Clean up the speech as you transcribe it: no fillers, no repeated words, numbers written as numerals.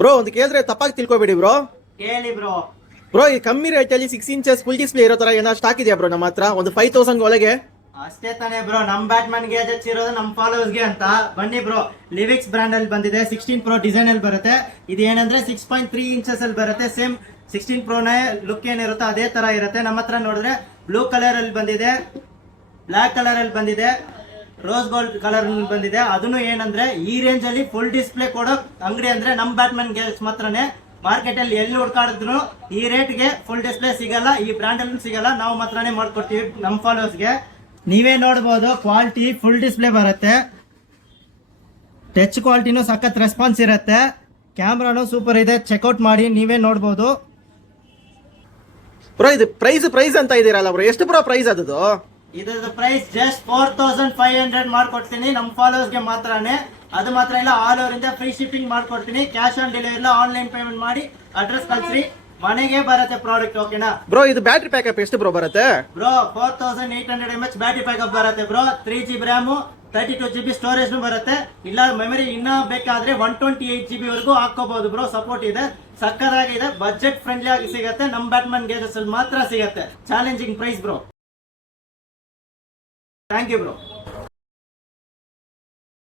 Bro ಒಂದು ಕೇಳಿದ್ರೆ ತಪ್ಪಾಗಿ ತಿಳ್ಕೊಬೇಡಿ ಬ್ರೋ. ಕೇಳಿ ಬ್ರೋ. ಬ್ರೋ ಈ ಕಮ್ಮಿ ರೇಟಲ್ಲಿ 6 ಇಂಚಸ್ ಫುಲ್ ಡಿಸ್ಪ್ಲೇ ಇರೋ ತರ ಏನೋ ಸ್ಟಾಕ್ ಇದೆಯಾ ಬ್ರೋ ನಮ್ಮ ಹತ್ರ? ಒಂದು 5000 ಒಳಗೆ ಅಷ್ಟೇ ತಾನೇ ಬ್ರೋ. ನಮ್ ಬ್ಯಾಟ್ಮನ್ ಗ್ಯಾಜೆಟ್ಸ್ ಇರೋದು ನಮ್ ಫಾಲೋವರ್ಸ್ ಗೆ ಅಂತ. ಬನ್ನಿ ಬ್ರೋ, ಲಿವಿಕ್ಸ್ ಬ್ರಾಂಡ್ ಅಲ್ಲಿ ಬಂದಿದೆ. 16 Pro ಡಿಸೈನ್ ಅಲ್ಲಿ ಬರುತ್ತೆ. ಇದು ಏನಂದ್ರೆ 6.3 ಇಂಚಸ್ ಅಲ್ಲಿ ಬರುತ್ತೆ. ಸೇಮ್ 16 Pro ನ ಲುಕ್ ಏನಿರುತ್ತೆ ಅದೇ ತರ ಇರುತ್ತೆ. ನಮ್ಮ ಹತ್ರ ನೋಡಿದ್ರೆ ಬ್ಲೂ ಕಲರ್ ಅಲ್ಲಿ ಬಂದಿದೆ, ಬ್ಲಾಕ್ ಕಲರ್ ಅಲ್ಲಿ ಬಂದಿದೆ, ರೋಸ್ ಗೋಲ್ಡ್ ಕಲರ್ ಬಂದಿದೆ. ಅದನ್ನು ಏನಂದ್ರೆ ಈ ರೇಂಜ್ ಅಲ್ಲಿ ಫುಲ್ ಡಿಸ್ಪ್ಲೇ ಕೊಡೋ ಅಂಗಡಿ ಅಂದ್ರೆ ನಮ್ ಬ್ಯಾಟ್ಮನ್ ಗ್ಯಾಜೆಟ್ಸ್ ಮಾತ್ರನೇ. ಮಾರ್ಕೆಟ್ ಅಲ್ಲಿ ಎಲ್ಲಿ ಹುಡ್ಕಾಡಿದ್ರು ಈ ರೇಟ್ಗೆ ಫುಲ್ ಡಿಸ್ಪ್ಲೇ ಸಿಗಲ್ಲ, ಈ ಬ್ರಾಂಡ್ ಅಲ್ಲಿ ಸಿಗಲ್ಲ. ನಾವು ಮಾತ್ರನೇ ಮಾಡ್ಕೊಡ್ತೀವಿ ನಮ್ ಫಾಲೋವರ್ಸ್ ಗೆ. ನೀವೇ ನೋಡಬಹುದು, ಕ್ವಾಲಿಟಿ ಫುಲ್ ಡಿಸ್ಪ್ಲೇ ಬರುತ್ತೆ. ಟಚ್ ಕ್ವಾಲಿಟಿನೂ ಸಖತ್ ರೆಸ್ಪಾನ್ಸ್ ಇರುತ್ತೆ. ಕ್ಯಾಮ್ರಾನು ಸೂಪರ್ ಇದೆ, ಚೆಕ್ಔಟ್ ಮಾಡಿ ನೀವೇ ನೋಡಬಹುದು. ಬ್ರೋ ಇದು ಪ್ರೈಸ್ ಅಂತ ಇದೀರಲ್ಲ ಬ್ರೋ, ಎಷ್ಟು ಬ್ರೋ ಪ್ರೈಸ್ ಅದದು? ಇದ್ರದ್ದು ಪ್ರೈಸ್ ಜಸ್ಟ್ 4500 ಮಾಡ್ಕೊಡ್ತೀನಿ ನಮ್ ಫಾಲೋವರ್ಸ್ ಗೆ ಮಾತ್ರನೇ. ಅದು ಮಾತ್ರ ಇಲ್ಲ, ಆಲ್ ಓವರ್ ಇಂದ ಫ್ರೀ ಶಿಪ್ಪಿಂಗ್ ಮಾಡ್ಕೊಡ್ತೀನಿ. ಕ್ಯಾಶ್ ಆನ್ ಡೆಲಿವರಿ ಇಲ್ಲ, ಆನ್ಲೈನ್ ಪೇಮೆಂಟ್ ಮಾಡಿ ಅಡ್ರೆಸ್ ಕಳ್ಸಿ, ಮನೆಗೆ ಬರುತ್ತೆ ಪ್ರಾಡಕ್ಟ್. ಓಕೆನಾ ಬ್ರೋ? ಇದು ಬ್ಯಾಟ್ರಿ ಪ್ಯಾಕಪ್ ಎಷ್ಟು ಬ್ರೋ ಬರುತ್ತೆ? ಬ್ರೋ 4800 mAh ಬ್ಯಾಟರಿ ಪ್ಯಾಕಪ್ ಬರುತ್ತೆ bro. 3GB RAM, 32GB storage ಬರುತ್ತೆ. ಇಲ್ಲ ಮೆಮರಿ ಇನ್ನ ಬೇಕಾದ್ರೆ 128GB ವರೆಗೂ ಹಾಕೋಬಹುದು ಬ್ರೋ. ಸಪೋರ್ಟ್ ಇದೆ, ಸಕ್ಕದಾಗಿದೆ, ಬಜೆಟ್ ಫ್ರೆಂಡ್ಲಿ ಆಗಿ ಸಿಗುತ್ತೆ. ನಮ್ ಬ್ಯಾಟ್ಮನ್ ಗ್ಯಾಜೆಟ್ಸ್ ಅಲ್ಲಿ ಮಾತ್ರ ಸಿಗುತ್ತೆ. Challenging price bro. Thank you bro.